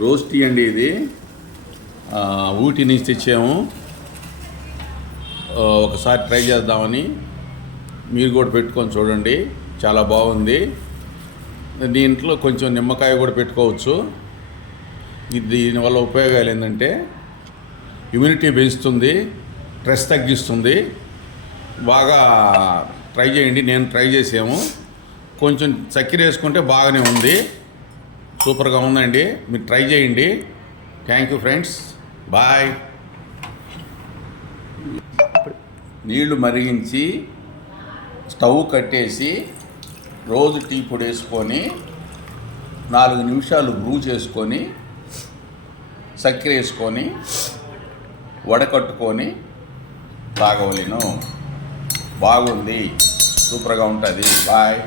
Rose tea అండి ఇది. ఊటీ నుంచి తెచ్చాము. ఒకసారి ట్రై చేద్దామని మీరు కూడా పెట్టుకొని చూడండి, చాలా బాగుంది. దీంట్లో కొంచెం నిమ్మకాయ కూడా పెట్టుకోవచ్చు. దీనివల్ల ఉపయోగాలు ఏంటంటే ఇమ్యూనిటీ పెంచుతుంది, స్ట్రెస్ తగ్గిస్తుంది. బాగా ట్రై చేయండి. నేను ట్రై చేసాము. కొంచెం చక్కెర వేసుకుంటే బాగానే ఉంది, సూపర్గా ఉందండి. మీరు ట్రై చేయండి. Thank you friends, bye. నీళ్లు మరిగించి స్టవ్ కట్టేసి రోజు టీ పొడి వేసుకొని 4 నిమిషాలు బ్రూ చేసుకొని చక్కెర వేసుకొని వడకట్టుకొని తాగవలేను. బాగుంది, సూపర్గా ఉంటుంది. బాయ్.